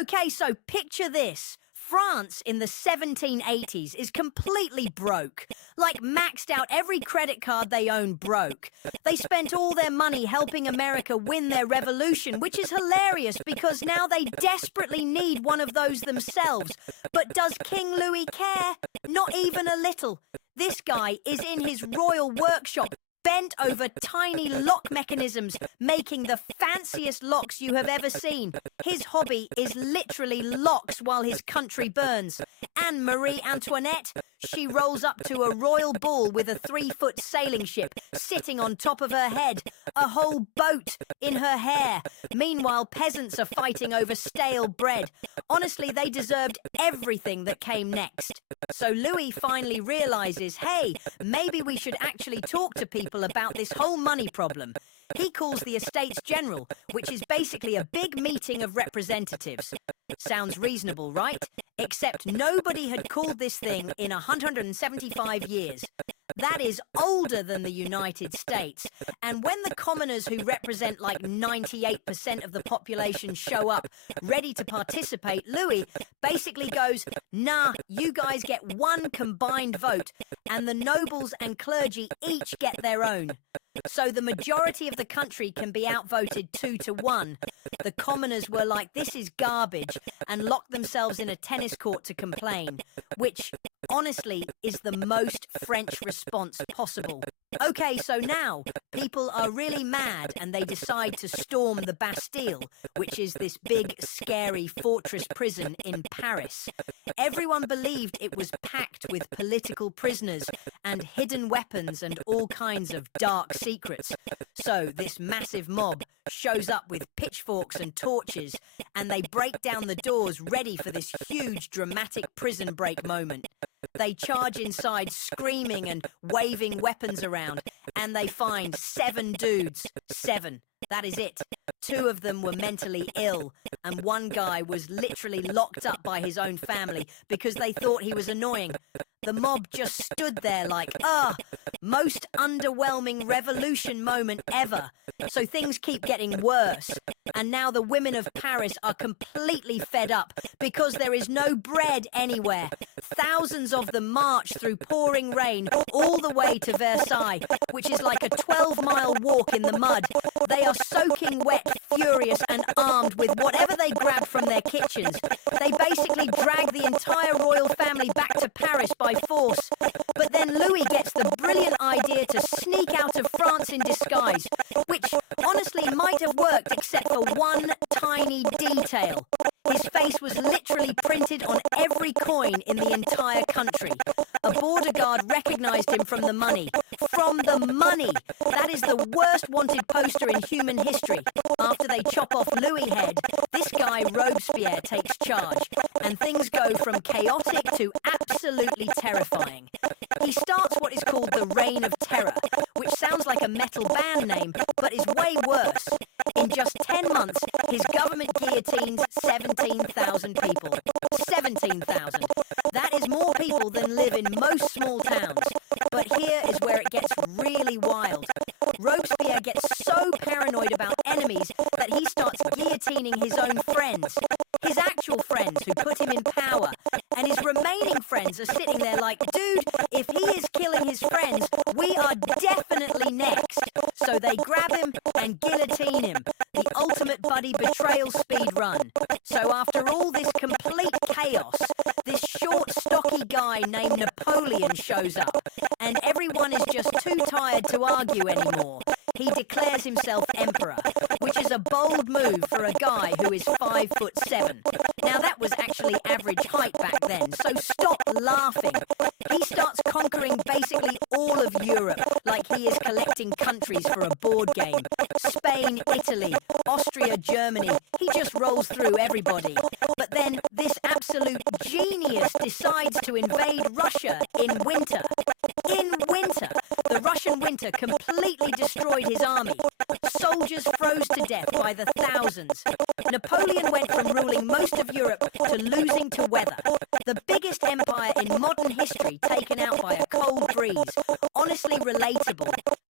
Okay, so picture this. France in the 1780s is completely broke. Like maxed out every credit card they own broke. They spent all their money helping America win their revolution, which is hilarious because now they desperately need one of those themselves. But does King Louis care? Not even a little. This guy is in his royal workshop, bent over tiny lock mechanisms, making the fanciest locks you have ever seen. His hobby is literally locks while his country burns. And Marie Antoinette, she rolls up to a royal ball with a 3-foot sailing ship sitting on top of her head, a whole boat in her hair. Meanwhile, peasants are fighting over stale bread. Honestly, they deserved everything that came next. So Louis finally realizes, hey, maybe we should actually talk to people about this whole money problem. He calls the Estates General, which is basically a big meeting of representatives. Sounds reasonable, right? Except nobody had called this thing in 175 years. That is older than the United States. And when the commoners who represent like 98% of the population show up, ready to participate, Louis basically goes, nah, you guys get one combined vote, and the nobles and clergy each get their own. So the majority of the country can be outvoted 2-1. The commoners were like, this is garbage, and locked themselves in a tennis court to complain, which honestly is the most French response possible. Okay, so now people are really mad and they decide to storm the Bastille, which is this big, scary fortress prison in Paris. Everyone believed it was packed with political prisoners and hidden weapons and all kinds of dark secrets. So this massive mob shows up with pitchforks and torches, and they break down the doors ready for this huge dramatic prison break moment. They charge inside screaming and waving weapons around, and they find 7 dudes. 7. That is it. 2 of them were mentally ill, and one guy was literally locked up by his own family because they thought he was annoying. The mob just stood there like, most underwhelming revolution moment ever. So things keep getting worse. And now the women of Paris are completely fed up because there is no bread anywhere. Thousands of them march through pouring rain all the way to Versailles, which is like a 12-mile walk in the mud. They are soaking wet, furious and armed with whatever they grab from their kitchens. They basically drag the entire royal family back to Paris by force. But then Louis gets the brilliant idea to sneak out of France in disguise, which honestly might have worked except for one tiny detail. His face was literally printed on every coin in the entire country. A border guard recognized him from the money. From the money! That is the worst wanted poster in human history. After they chop off Louis' head, this guy Robespierre takes charge, and things go from chaotic to absolutely terrifying. He starts what is called the Reign of Terror, which sounds like a metal band name, but is way worse. In just 10 months, his government guillotines 17,000 people. 17,000. That is more people than live in most small towns. But here is where it gets really wild. Robespierre gets so paranoid about enemies that he starts guillotining his own friends. His actual friends who put him in power. And his remaining friends are sitting there like, dude, if he is killing his friends, we are definitely next. So they grab him and guillotine him. The ultimate buddy betrayal speed run. So after all this complete chaos, this short, stocky guy named Napoleon shows up, and everyone is just too tired to argue anymore. He declares himself emperor, which is a bold move for a guy who is 5'7". Now that was actually average height back then, so stop laughing. He starts conquering basically all of Europe, like he is collecting countries for a board game. Spain, Italy, Austria, Germany, he just rolls through everybody. But then this absolute genius decides to invade Russia in winter. In winter! The Russian winter completely destroyed his army. Soldiers froze to death by the thousands. Napoleon went from ruling most of Europe to losing to weather. The biggest empire in modern history taken out by a cold breeze. Honestly relatable.